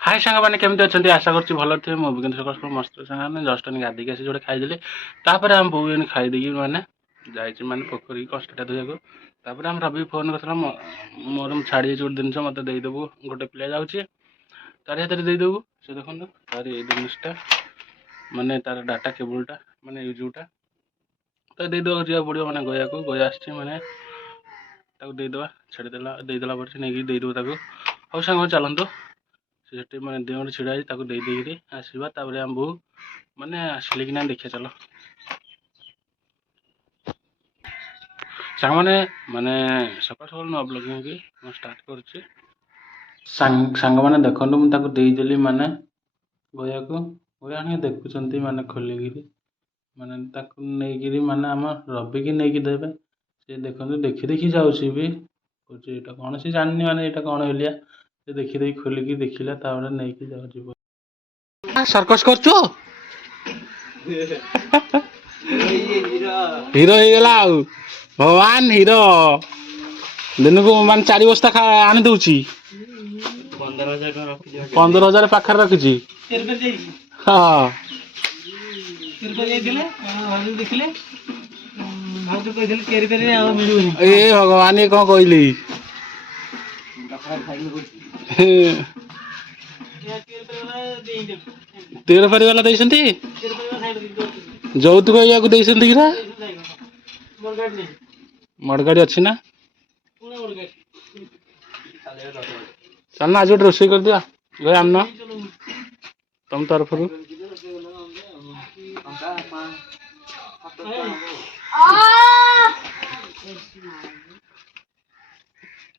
हाय सांग मैंने केमती अच्छा आशा कर भल थे मुझे भी सकाल मस्त सांगे जस्ट गाधिक आसी जो खाईदे तापर आम बो खाईदे मैंने जाइए मैंने पोखरी कष्टा धोक आम रवि फोन कर मोर छाड़ी गोटे जिन मत देदेबू गोटे पिला जाऊँगी तार हाथ में देदेबू से देखो तार ये जिनटा मानने तार डाटा केबुलटा मानने यूजटा तो देदेवा जा पड़ो मैंने गया को गया आसने देदेवा छाड़देला देदेला नहीं देदेबू हौ सांग चलतु से मैंने देह छिड़ा देदेरी आसवा आम बो मैंने आसिले कि ना देखिए चलो सांग मैंने सकाल सकाल नुआ ब्लॉगिंग भी स्टार्ट कर सांग मैंने देखो मुझे देदेली माने गया को गया देखुं माने खोलिकी माने नहीं माने आम रवि की नहीं देवे से देखते देखी देखी जाऊँगी भी कौन कौन सी जानी माने यहाँ कौन बोलिया से देखी देखी खोलिकी देखिला नहीं जाऊँगी सर्कस कर हिरो हो गला भगवान हिरो दिन को मान 4 बस्ता आनी दूची 15,000 पाखर रखी हाँ ए भगवान ये कौन कहली तेर फेरी वाला ଯୌତୁକ ଇୟାକୁ ଦେଇଛନ୍ତି କିରା ମଡଗାଡି ଅଛି ନା ଚାଲ ନା ଆଜି ଗୋଟେ ରୋଷେଇ କରିଦିଅ ଭାଇ ଆମ୍ନ ତମ ତରଫରୁ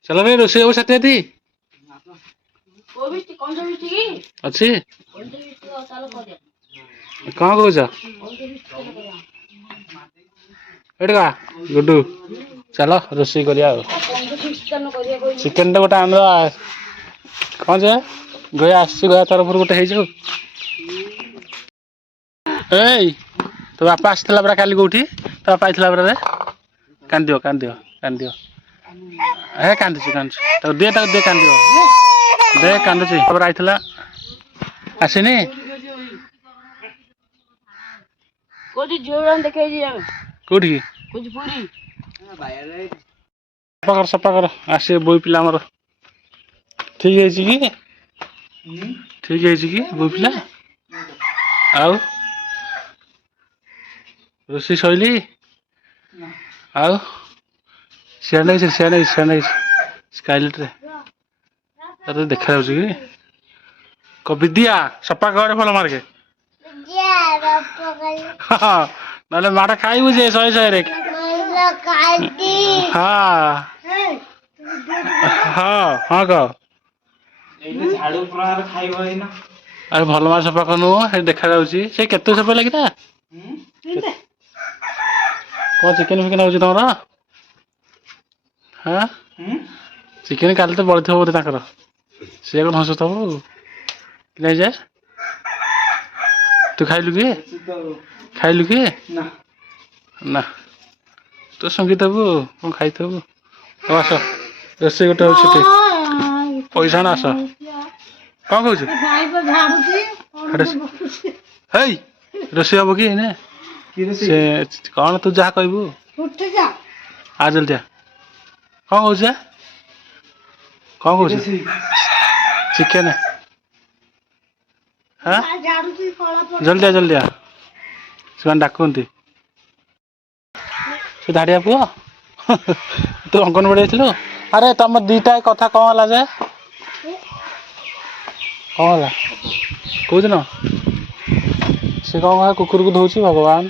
ଚାଲ ଭାଇ ରୋଷେଇ ହବ ସାଥି ଅଛି कौन कौच एटा गुड्डू चल रोषे करिया चिकेन टा गोटे आन कौन जे गया गया तरफ गोटे तो बापा आसला परा काली कौटी तो बापा आइला परा कांदियो कांदियो कांदियो हे कांदुची कांदुची दे दे कांदियो दे कांदुची आइला आसीनी सफा कर आस बोई पिला ठीक है कि ठीक है कि बोई पिला आउ रोषे शैली आउ सियाने स्काइलेट रे देखा कि विद्या सफा कर भल मार्के ना माड़ खाइबू जे 100 रे हाँ हाँ हाँ कह अरे भल मार सफा कनु देखा से केते सफा लगी कौन चिकेन फिकेन हो तुम हाँ चिकेन काली तो बड़ी बोधे तर सी कौन हसु थो कि जाए तू खाइलु कि ना तो संगीतबू कौन खाई आस रोषे गोटे छुट्टी पैसा ना आस कौन कौच रोषे हम कि कौन तू जहाँ कहबू आ जल्दी कौन कौच कौन कौच चिकेन हाँ जल्दी आ जल्दी आ से डाकती से धाड़िया पुओ तू अंगनवाड़ी जाइलु अरे तुम दीटा कथा कौन है जे कौन है कौ दिन से कौन कह कुकुर को धोची भगवान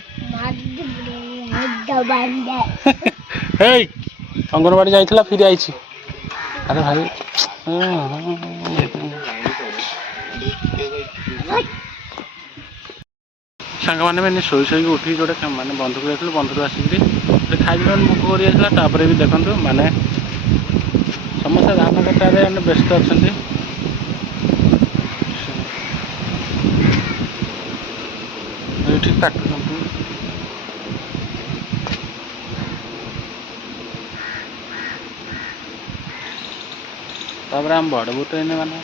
अंगनवाड़ी जाइला फिर आई अरे भाई सांग मैंने शोई शोक उठी गोटे मैंने बंधुक जाइए बंधुक आसिक खाई भोक कर भी देखु माने समस्त धान कटारे व्यस्त अच्छा ठीक काटुं आम बड़ बोट माने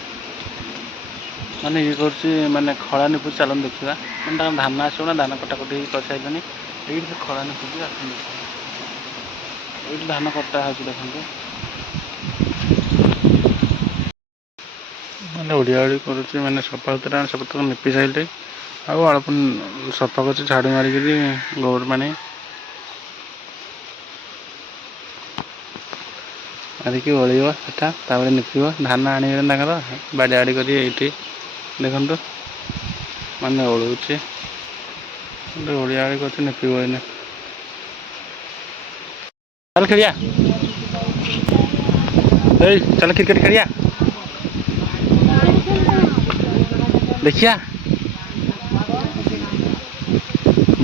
ମାନେ ଇଏ କରୁଛି ମାନେ ଖଳା ନିପୁଛି ଚାଲନ୍ତୁ ଦେଖିବା ମାନେ ତାଙ୍କ ଧାନ ଆସିବ ନା ଧାନ କଟାକଟି କରିସାରିଲାଣି ଏଇଠି ସେ ଖଳା ନିପୁଛି ଆସନ୍ତୁ ଏଇଠି ଧାନ କଟା ହେଉଛି ଦେଖନ୍ତୁ ମାନେ ଓଡ଼ିଆ ଓଳି କରୁଛି ମାନେ ସଫା ସୁତୁରା ସବୁ ନିପି ସାରିଲେ ଆଉ ଅଳ୍ପ ସଫା କରୁଛି ଝାଡ଼ୁ ମାରିକିରି ଗୋବର ପାଣି ମାରିକି ଓଳିବ ସେଟା ତାପରେ ନିପିବ ଧାନ ଆଣିବେ ତାଙ୍କର ବାଡ଼ି ଆଡ଼ି କରି ଏଇଠି ଦେଖନ୍ତୁ ମାନେ ଓଳଉଛି ଓଡ଼ିଆ ଓଳି କରୁଛି ନିପିବ ଏଇନେ ଚାଲ ଖେଳିଆ ଏଇ ଚାଲ କ୍ରିକେଟ ଖେଳିଆ ଦେଖିଆ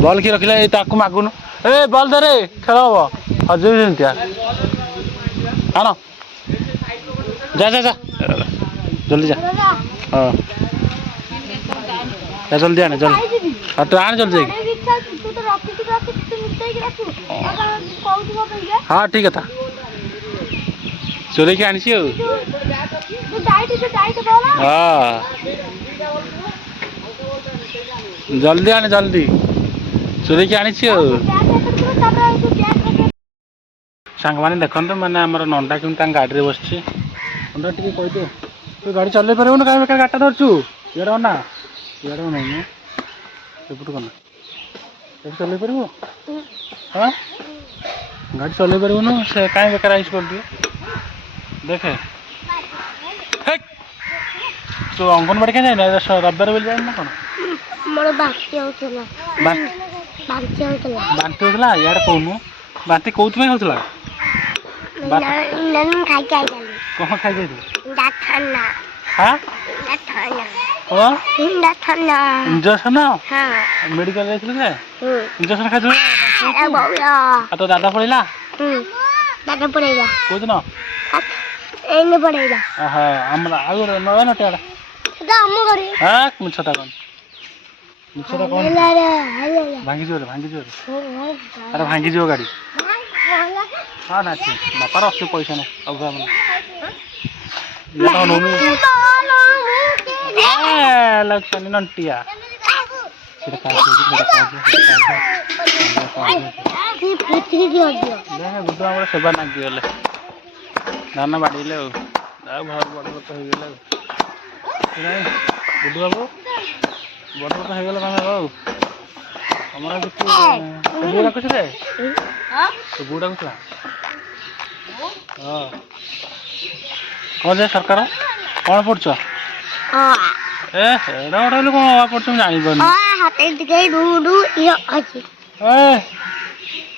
ବଲ୍ କିଏ ରଖିଲା ଏଇ ତାକୁ ମାଗୁନୁ ଏ ବଲ୍ ଧରେ ଖେଳ ହବ ହଜେଇ ସେମିତିଆ ଆଣ ଯା ଯା ଯା ଜଲ୍ଦି ଯା ହଁ ଜଲ୍ଦି ଆଣେ ଜଲ୍ଦି ଆଉ ତୁ ଆଣେ ଜଲ୍ଦି ଯାଇକି ହଁ ଠିକ୍ କଥା ଚୋରେଇକି ଆଣିଛି ଆଉ ହଁ ଜଲ୍ଦି ଆଣେ ଜଲ୍ଦି ଚୋରେଇକି ଆଣିଛି ଆଉ ସାଙ୍ଗମାନେ ଦେଖନ୍ତୁ ମାନେ ଆମର ନଣ୍ଡା କେମିତି ତାଙ୍କ ଗାଡ଼ିରେ ବସିଛି ନଣ୍ଡା ଟିକେ କହିଦିଅ ତୁ ଗାଡ଼ି ଚଲେଇ ପାରିବୁନି କାହିଁ ବେକାର ଗାଡ଼ିଟା ଧରିଛୁ ଇଆଡ଼େ ଅନା ଇଆଡ଼େ ଅନାଇନୁ ସେପଟୁ କନା ଗାଡ଼ି ଚଲେଇ ପାରିବୁ ହଁ ଗାଡ଼ି ଚଲେଇ ପାରିବୁନୁ ସେ କାହିଁ ବେକାର ଆଇସ୍ କରିଦିଏ ଦେଖେ ତୁ ଅଙ୍ଗନବାଡ଼ି କାହିଁ ଯାଇନା ରବିବାର ବୋଲି ଯାଇନି ନା କ'ଣ ମୋର ବାନ୍ତି ହଉଥିଲା ଇଆଡ଼େ କହୁନୁ ବାନ୍ତି କୋଉଥିପାଇଁ ହଉଥିଲା ଖାଇକି ଆଇଥିଲି କ'ଣ ଖାଇକି ଯାଇଥିଲୁ ଇଞ୍ଜେକ୍ସନ ମେଡ଼ିକାଲ ଯାଇଥିଲୁ ଯେ ଇଞ୍ଜେକ୍ସନ ଖାଇଥିଲୁ ଆଉ ତୋ ଦାଦା ପଳେଇଲା କୋଉଦିନ ଆମର ଆଉ ଗୋଟେ ନୟା ନଟିଆଟା ମିଛଟା କ'ଣ ମିଛଟା କ'ଣ ଭାଙ୍ଗିଯିବ ଆରେ ଭାଙ୍ଗିଯିବ ଗାଡ଼ି ହଁ ନା ବାପାର ଅଛି ପଇସା ନାହିଁ ଅଭାବ ନାହିଁ ନଟିଆ ବୁଧୁ ଆମର ସେବା ନାଗିଗଲେ ଧାନ ବାଡ଼ିଲେ ଆଉ ଘର ବଡ଼ ଲୋକ ହେଇଗଲେ ଆଉ ବୁଧୁ ବାବୁ ବଡ଼ ଲୋକ ହେଇଗଲେ ତମେ ଆଉ ତମର କିଛି ବୋଉ ଡାକୁଛି ରେ ବୋଉ ଡାକୁଥିଲା ହଁ କ'ଣ ଯେ ସରକାର କ'ଣ ପଢ଼ୁଛ ଏଇଟା ଗୋଟେ ହେଲେ କ'ଣ ପଢ଼ୁଛ ମୁଁ ଜାଣିପାରୁନି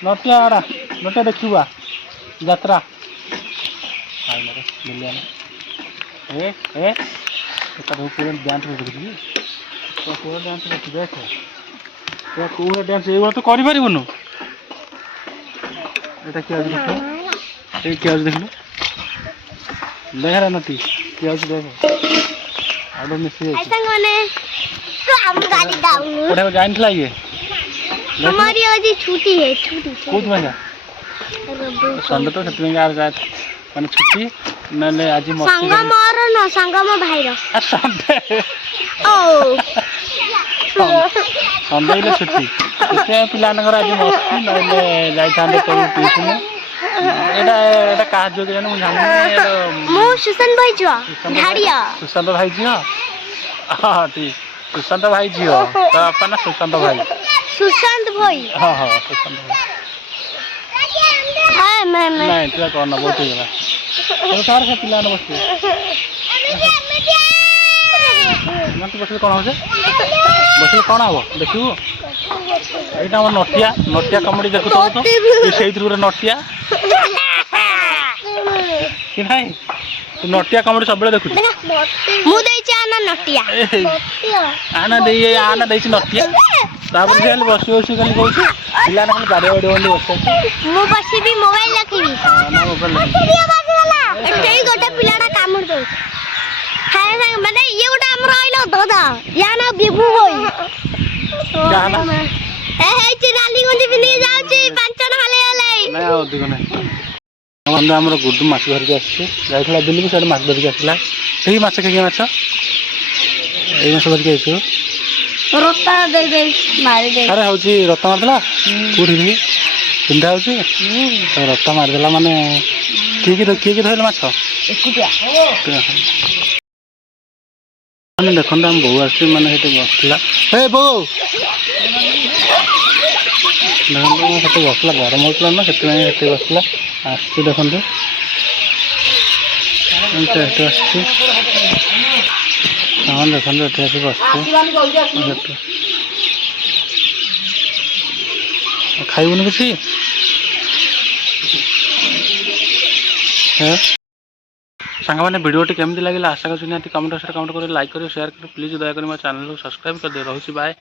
ନଟିଆ ଆଡ଼ା ନଟିଆ ଦେଖିବା ଯାତ୍ରା ଡ୍ୟାନ୍ସ ଦେଖୁଛି ଦେଖ କୋଉଟା ଡ୍ୟାନ୍ସ ଏଇଭଳିଆ ତୁ କରିପାରିବୁନୁ ଏଇଟା କିଏ ଅଛି ଦେଖିଲୁ ଏଇ କିଏ ଅଛି ଦେଖିଲୁ ଦେଖ ନଟି କିଏ ଅଛି ଦେଖ ଆଉ ଗୋଟେ ମିଶି ଯାଇଛି ଜାଣିଥିଲା ଇଏ କୋଉଥିପାଇଁ ସଣ୍ଡେ ତ ସେଥିପାଇଁ ମାନେ ଛୁଟି ନହେଲେ ଆଜି ସଣ୍ଡେ ହେଲେ ଛୁଟି ସେଥିପାଇଁ ପିଲାମାନଙ୍କର ଆଜି ମସ୍ତି ନହେଲେ ଯାଇଥାନ୍ତେ ସବୁ ଟିଉସନ ଏଇଟା କାହା ଝିଅ କେଜାଣି ମୁଁ ଜାଣିନି ସୁଶାନ୍ତ ଭାଇ ଝିଅ ହଁ ଠିକ୍ ସୁଶାନ୍ତ ଭାଇ ଝିଅ ତା ବାପା ନା ସୁଶାନ୍ତ ଭାଇ ହଁ ସୁଶାନ୍ତ ଭାଇ ନାଇଁ ତୁ କରନା ବହୁତ ହେଇଗଲା ସେ ପିଲାମାନେ ବସିବେ ବସିଲେ କ'ଣ ହବ ବସିଲେ କ'ଣ ହବ ଦେଖିବୁ ଏଇଟା ଆମର ନଟିଆ କମେଡ଼ି ଦେଖୁଥିବୁ ତ ସେଇଥିରୁ ଗୋଟେ ନଟିଆ କି ନାଇଁ ତୁ ନଟିଆ କମେଡ଼ି ସବୁବେଳେ ଦେଖୁଛୁ ଆନା ଦେଇଛି ନଟିଆ ତାପରେ ସେ ଖାଲି ବସି ଖାଲି କହୁଛୁ ପିଲାମାନେ ଖାଲି ବାଡ଼ିଆ ବାଡ଼ି ବସି ମୁଁ ବସିବି ମୋବାଇଲ ଦେଖିବି ଗୋଟେ ପିଲାଟା କାମୁଡ଼ି ଦଉଛି ମାନେ ଇଏ ଗୋଟେ ଆମର ଆଇଲ ଦାଦା ୟା ନା ବିଭୁ ଭାଇ ହେଇଛି ନାଲି ଗୁଞ୍ଜି ପିନ୍ଧିକି ଯାଉଛି ପାଞ୍ଚ ନହେଲେ ନାଇଁ ଆଉ ଅଧିକ ନାହିଁ ଆମର ଗୁଡୁ ମାଛ ଧରିକି ଆସିଛି ଯାଇଥିଲା ଦିଲ୍ଲୀକୁ ସେଠି ମାଛ ଧରିକି ଆସିଥିଲା ସେଇ ମାଛ କି ମାଛ ଏଇ ମାସ ଧରିକି ଆଇଛୁ ରତା ଦେଇ ମାରି ଦେଇ ଆରେ ହେଉଛି ରଥ ମାରିଦେଲା କୋଉଠି ଚିନ୍ତା ହେଉଛି ରଥ ମାରିଦେଲା ମାନେ କିଏ ଧରିଲେ ମାଛ ଏକୁଟିଆ ମାନେ ଦେଖନ୍ତୁ ଆମ ବୋଉ ଆସିଛି ମାନେ ସେଠି ବସିଥିଲା ହେ ବୋଉ ଦେଖନ୍ତୁ ସେଠି ବସିଲା ଗରମ ହେଉଥିଲା ନା ସେଥିପାଇଁ ସେଠି ବସିଥିଲା ଆସିଛି ଦେଖନ୍ତୁ ସେଠି ଆସିଛି ହଁ ଦେଖନ୍ତୁ ଏଠି ଆସି ବସିଛି ସେଠୁ ଖାଇବୁନି କିଛି ସାଙ୍ଗମାନେ ଭିଡ଼ିଓଟି କେମିତି ଲାଗିଲା ଆଶା କରୁଛି ନିହାତି କମେଣ୍ଟ କରି ଲାଇକ୍ କରିବେ ସେୟାର କରିବେ ପ୍ଲିଜ୍ ଦୟାକରି ମୋ ଚ୍ୟାନେଲକୁ ସବସ୍କ୍ରାଇବ୍ କରିଦିଅ ରହୁଛି ବାଏ।